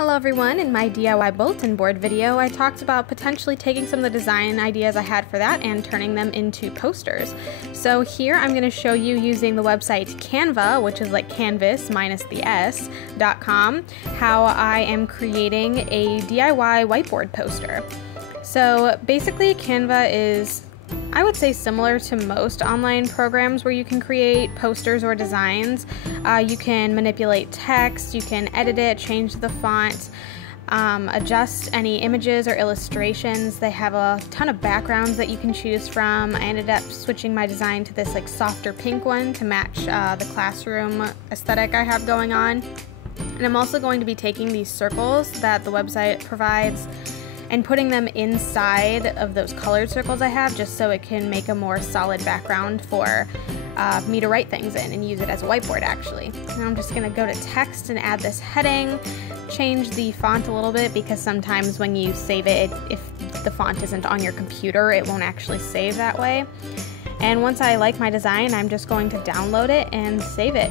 Hello everyone, in my DIY bulletin board video I talked about potentially taking some of the design ideas I had for that and turning them into posters. So here I'm going to show you using the website Canva, which is like canvas minus the s.com, how I am creating a DIY whiteboard poster. So basically Canva is, I would say, similar to most online programs where you can create posters or designs. You can manipulate text, you can edit it, change the font, adjust any images or illustrations. They have a ton of backgrounds that you can choose from. I ended up switching my design to this like softer pink one to match the classroom aesthetic I have going on. And I'm also going to be taking these circles that the website provides and putting them inside of those colored circles I have, just so it can make a more solid background for me to write things in and use it as a whiteboard actually. And I'm just gonna go to text and add this heading, change the font a little bit because sometimes when you save it, if the font isn't on your computer, it won't actually save that way. And once I like my design, I'm just going to download it and save it.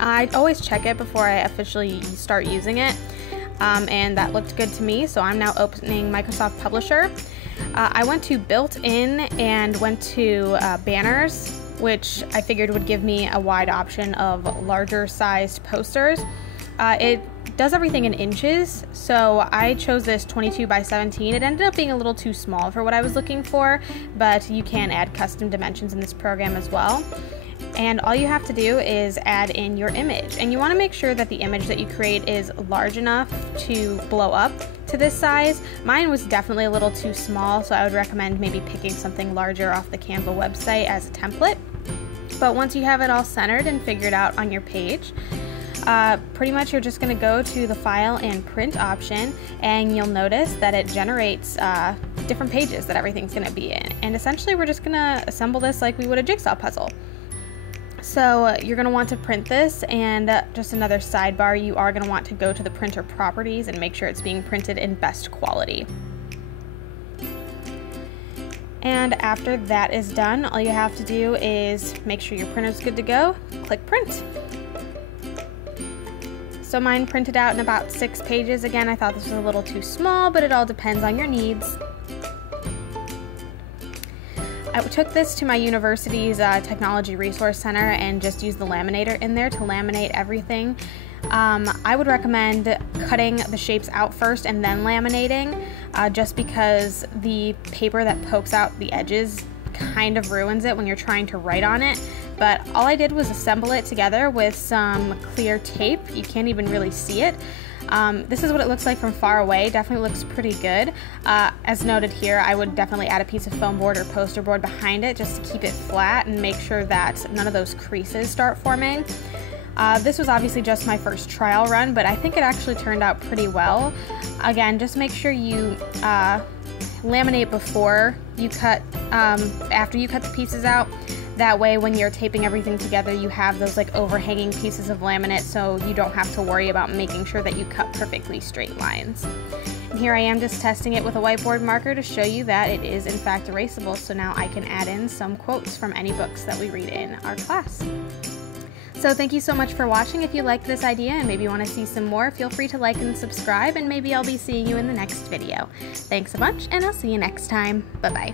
I always check it before I officially start using it, and that looked good to me, so I'm now opening Microsoft Publisher. I went to built-in and went to banners, which I figured would give me a wide option of larger sized posters. It does everything in inches, so I chose this 22 by 17. It ended up being a little too small for what I was looking for, but you can add custom dimensions in this program as well. And all you have to do is add in your image, and you want to make sure that the image that you create is large enough to blow up to this size. Mine was definitely a little too small, so I would recommend maybe picking something larger off the Canva website as a template. But once you have it all centered and figured out on your page, pretty much you're just going to go to the file and print option, and you'll notice that it generates different pages that everything's going to be in. And essentially we're just going to assemble this like we would a jigsaw puzzle. So you're going to want to print this, and just another sidebar, you are going to want to go to the printer properties and make sure it's being printed in best quality. And after that is done, all you have to do is make sure your printer's good to go, click print. So mine printed out in about 6 pages. Again, I thought this was a little too small, but it all depends on your needs. I took this to my university's Technology Resource Center and just used the laminator in there to laminate everything. I would recommend cutting the shapes out first and then laminating, just because the paper that pokes out the edges kind of ruins it when you're trying to write on it. But all I did was assemble it together with some clear tape. You can't even really see it. This is what it looks like from far away. Definitely looks pretty good. As noted here, I would definitely add a piece of foam board or poster board behind it just to keep it flat and make sure that none of those creases start forming. This was obviously just my first trial run, but I think it actually turned out pretty well. Again, just make sure you laminate before you cut, after you cut the pieces out. That way when you're taping everything together, you have those like overhanging pieces of laminate, so you don't have to worry about making sure that you cut perfectly straight lines. And here I am just testing it with a whiteboard marker to show you that it is in fact erasable, so now I can add in some quotes from any books that we read in our class. So thank you so much for watching. If you liked this idea and maybe want to see some more, feel free to like and subscribe, and maybe I'll be seeing you in the next video. Thanks a bunch, and I'll see you next time. Bye-bye.